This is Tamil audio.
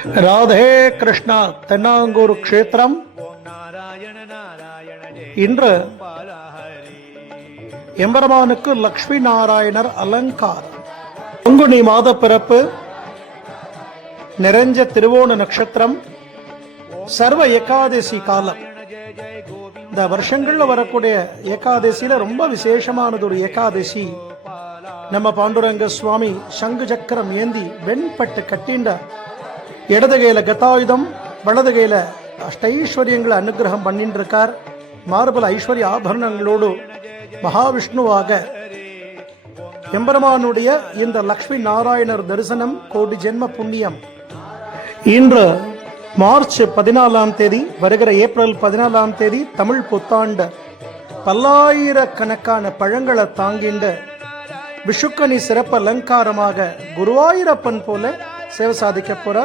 ராதே கிருஷ்ணா. தென்னாங்கூர் க்ஷேத்திரம் இன்று எம்பெருமானுக்கு லக்ஷ்மி நாராயணர் அலங்காரம். பங்குனி மாத பிறப்பு, நிறைஞ்ச திருவோண நட்சத்திரம், சர்வ ஏகாதசி காலம். இந்த வருஷங்கள்ல வரக்கூடிய ஏகாதசியில ரொம்ப விசேஷமானது ஒரு ஏகாதசி. நம்ம பாண்டுரங்க சுவாமி சங்கு சக்கரம் ஏந்தி வெண்பட்டு கட்டிண்ட இடது கையில கதாயுதம், வலது கையில அஷ்டைஸ்வரியங்களை அனுகிரகம் பண்ணிட்டு இருக்கார். மார்பல ஐஸ்வர்ய ஆபரணங்களோடு மகாவிஷ்ணுவாக எம்பெருமானுடைய இந்த லக்ஷ்மி நாராயணர் தரிசனம் கோடி ஜென்ம புண்ணியம். இன்று மார்ச் 14ஆம் தேதி, வருகிற ஏப்ரல் 14ஆம் தேதி தமிழ் புத்தாண்டு. பல்லாயிரக்கணக்கான பழங்களை தாங்கின்ற விஷுக்கணி சிறப்பு அலங்காரமாக குருவாயூரப்பன் போல சேவை சாதிக்க போறார்.